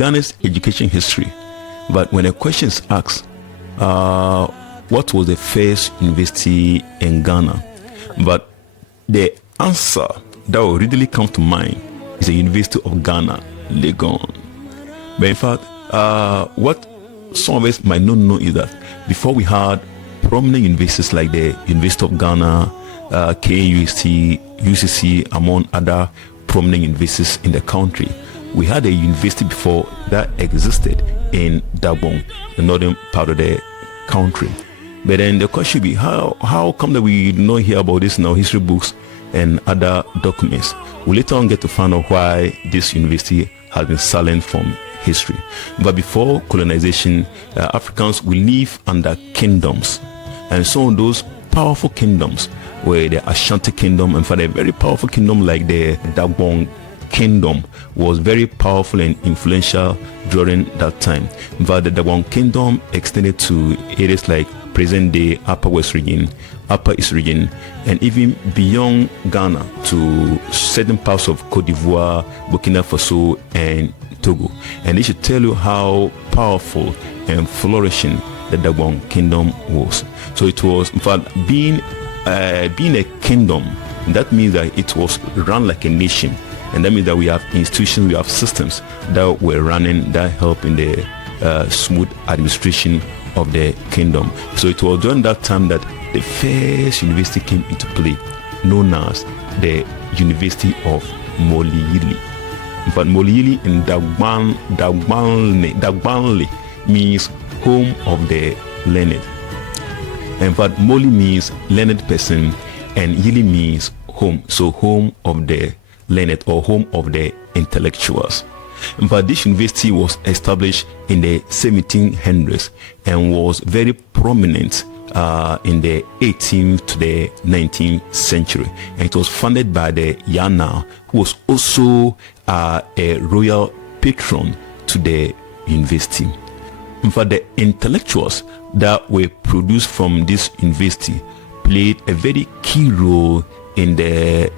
Ghana's education history. But when a question is asked, what was the first university in Ghana? But the answer that will readily come to mind is the University of Ghana, Legon. But in fact, what some of us might not know is that before we had prominent universities like the University of Ghana, KUST, UCC, among other prominent universities in the country, we had a university before that existed in Dagbon, the northern part of the country. But then the question should be, how come that we do not hear about this in our history books and other documents? We later on get to find out why this university has been silent from history. But before colonization, Africans will live under kingdoms, and some of those powerful kingdoms were the Ashanti Kingdom, and for a very powerful kingdom like the Dagbon Kingdom was very powerful and influential during that time. In fact, the Dagbon Kingdom extended to areas like present-day Upper West region, Upper East region, and even beyond Ghana to certain parts of Cote d'Ivoire, Burkina Faso, and Togo. And they should tell you how powerful and flourishing the Dagbon Kingdom was. So it was, in fact, being a kingdom, that means that it was run like a nation. And that means that we have institutions, we have systems that were running, that help in the smooth administration of the kingdom. So it was during that time that the first university came into play, known as the University of Moliyili. In fact, Moliyili in Dagbonle means home of the learned. In fact, Moli means learned person, and Yili means home, so home of the learned or home of the intellectuals. In fact, this university was established in the 1700s and was very prominent in the 18th to the 19th century. And it was founded by the Yana, who was also a royal patron to the university. In fact, the intellectuals that were produced from this university played a very key role in the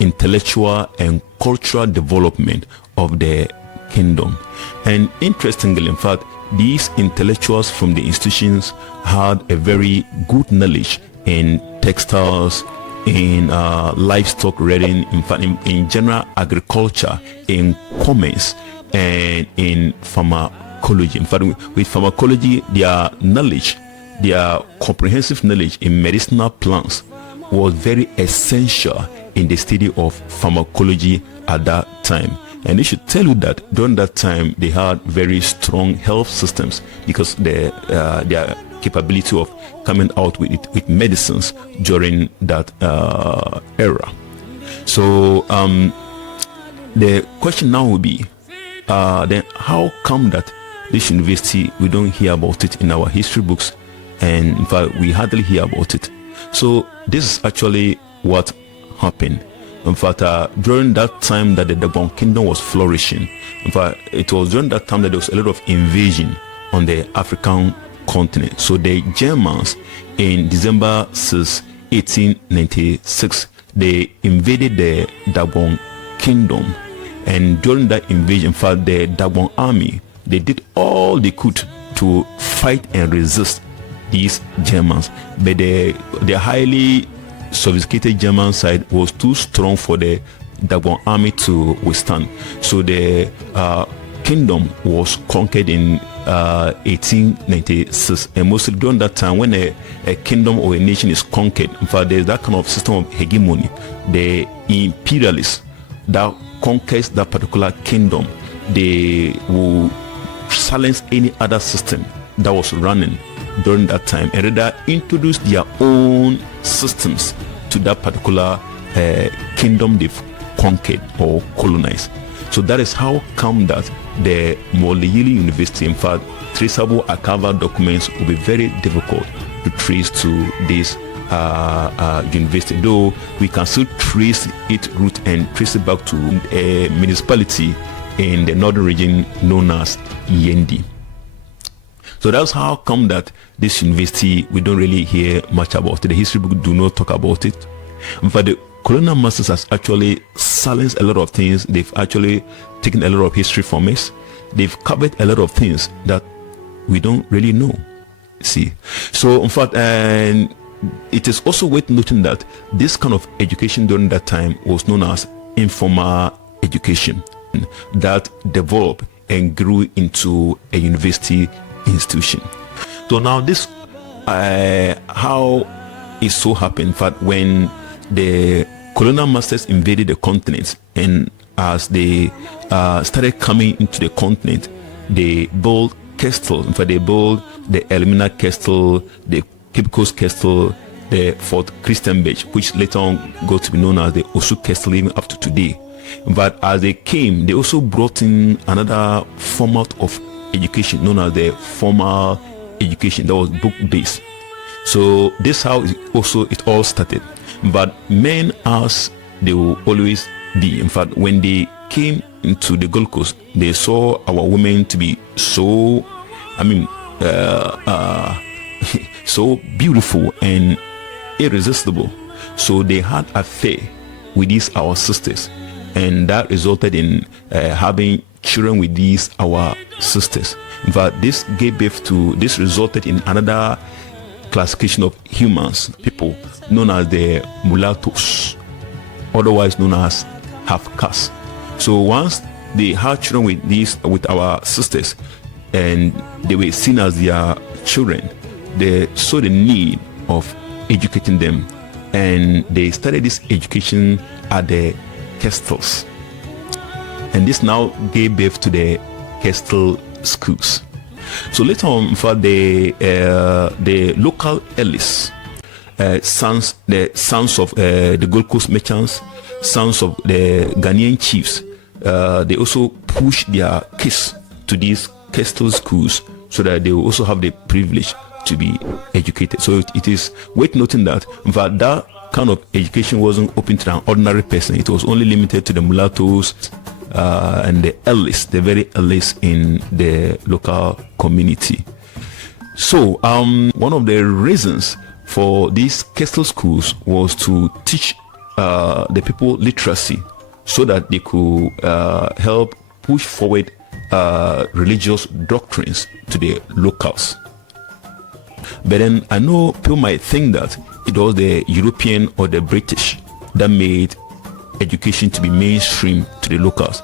intellectual and cultural development of the kingdom. And interestingly, in fact, these intellectuals from the institutions had a very good knowledge in textiles, in livestock rearing, in fact, in general agriculture, in commerce, and in pharmacology. In fact, with pharmacology, their knowledge, their comprehensive knowledge in medicinal plants was very essential in the study of pharmacology at that time. And they should tell you that during that time they had very strong health systems because their capability of coming out with medicines during that era. So the question now will be, then how come that this university, we don't hear about it in our history books, and in fact we hardly hear about it? So this is actually what happened. In fact, during that time that the Dagbon Kingdom was flourishing, in fact, it was during that time that there was a lot of invasion on the African continent. So the Germans, in December 6, 1896, they invaded the Dagbon Kingdom. And during that invasion, in fact, the Dagbon army, they did all they could to fight and resist these Germans. But the highly sophisticated German side was too strong for the Dagbon army to withstand. So the kingdom was conquered in 1896, and mostly during that time when a kingdom or a nation is conquered, in fact there's that kind of system of hegemony. The imperialists that conquers that particular kingdom, they will silence any other system that was running during that time and rather introduce their own systems to that particular kingdom they've conquered or colonized. So that is how come that the Moliyili University, in fact, traceable archival documents will be very difficult to trace to this university, though we can still trace its root and trace it back to a municipality in the northern region known as Yendi. So that's how come that this university, we don't really hear much about it. The history book do not talk about it. But the colonial masters has actually silenced a lot of things. They've actually taken a lot of history from us. they've covered a lot of things that we don't really know. See, so in fact, and it is also worth noting that this kind of education during that time was known as informal education that developed and grew into a university institution. So now this how it so happened, in fact, when the colonial masters invaded the continent, and as they started coming into the continent, they built castles. In fact, they built the Elmina Castle, the Cape Coast Castle, the Fort Christianberg, which later on got to be known as the Osu Castle even up to today. But as they came, they also brought in another format of education known as the formal education that was book-based. So this how it all started. But men, as they will always be, in fact, when they came into the Gold Coast, they saw our women to be so, so beautiful and irresistible. So they had affair with these our sisters, and that resulted in having children with these our sisters. But this gave birth to, this resulted in another classification of humans, people known as the mulattoes, otherwise known as half caste. So once they had children with these, with our sisters, and they were seen as their children, they saw the need of educating them, and they started this education at the castles, and this now gave birth to the castle schools. So later on, in fact, the local elites, the sons of the Gold Coast merchants, sons of the Ghanaian chiefs, they also pushed their kids to these castle schools so that they will also have the privilege to be educated. So it is worth noting that, in fact, that kind of education wasn't open to an ordinary person. It was only limited to the mulattoes and the elites, the very elites in the local community. So one of the reasons for these castle schools was to teach the people literacy, so that they could help push forward religious doctrines to the locals. But then I know people might think that it was the European or the British that made education to be mainstream to the locals.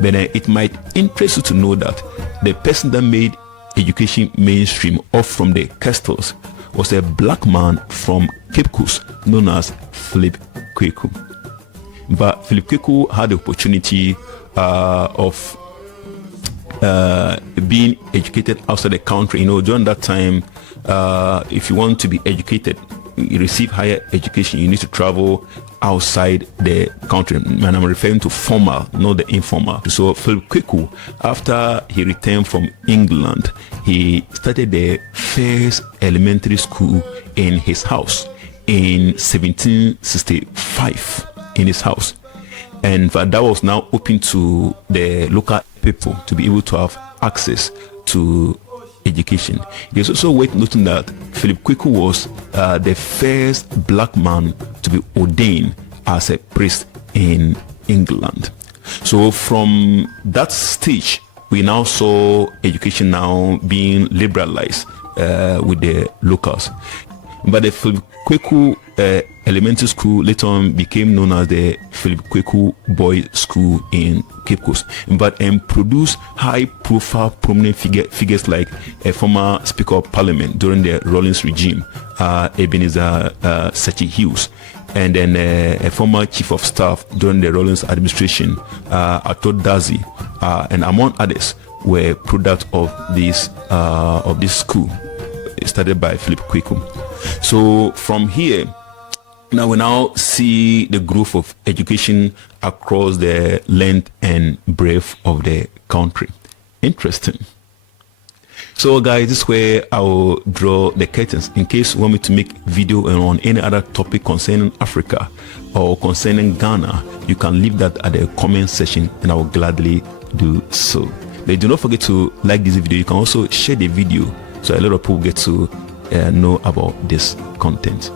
But then it might interest you to know that the person that made education mainstream off from the castles was a black man from Cape Coast known as Philip Kweku. But Philip Kweku had the opportunity of being educated outside the country. You know, during that time, if you want to be educated, you receive higher education, you need to travel outside the country, and I'm referring to formal, not the informal. So Philip Kweku, after he returned from England, he started the first elementary school in his house in 1765 in his house, and that was now open to the local people to be able to have access to education. It is also worth noting that Philip Kweku was the first black man to be ordained as a priest in England. So from that stage, we now saw education now being liberalized with the locals. But the Philip Kweku elementary school later on became known as the Philip Kweku Boys School in Cape Coast, but produced high-profile prominent figures like a former Speaker of Parliament during the Rawlings regime, Ebenezer Sachi Hughes, and then a former Chief of Staff during the Rawlings administration, Ato Dazi, and among others were product of this school started by Philip Kweku. So from here, now we now see the growth of education across the length and breadth of the country. Interesting. So guys, this is where I will draw the curtains. In case you want me to make video on any other topic concerning Africa or concerning Ghana, you can leave that at the comment section and I will gladly do so. But do not forget to like this video. You can also share the video so a lot of people get to know about this content.